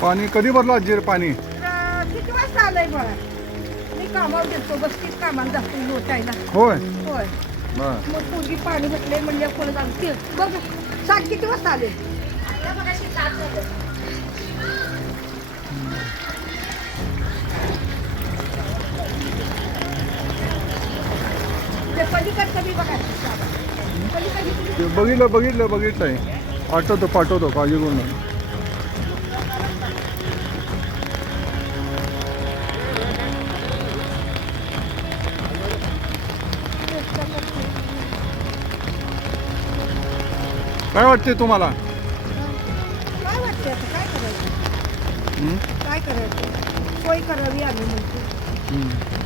पाणी कधी भरलं आजी पाणी? किती वाजता आलंय बघा. मी कामावर गेलतो, बसतीच कामाला जातो लोटायला. होय होय. बर. मग पूर्वी पाणी म्हटलंय म्हणजे कोण जाते बघ. सात किती वाजता आले? ते पलीकड कधी बघायचं बघितलंय. पाठवतो काळजी करू नका. काय वाटते तुम्हाला? काय वाटते आता काय करायचं? काय करायचं? सोय करावी आम्ही म्हणतो.